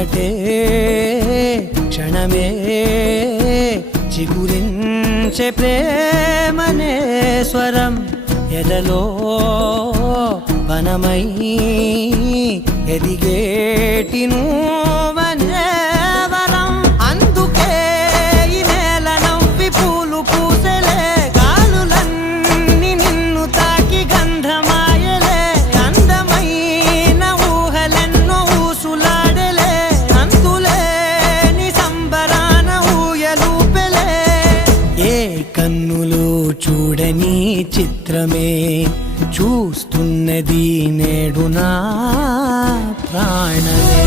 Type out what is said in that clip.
ఒకటే క్షణమే చిగురించే ప్రేమనే స్వరం ఎదలో వనమై ఎదిగేటి నువ్వనే వరం అందుకే ఈ నేల నవ్వి పూలు పూసెలే గాలులన్నీ నిన్ను తాకి గంధమాయలే అందమైన ఊహలెన్నో ఊసులాడలే అంతులేని సంబరాన ఊయలూపెలే ఏ కన్నులు చూడని చిత్రమే చూస్తున్నది నేడు నా ప్రాణమే.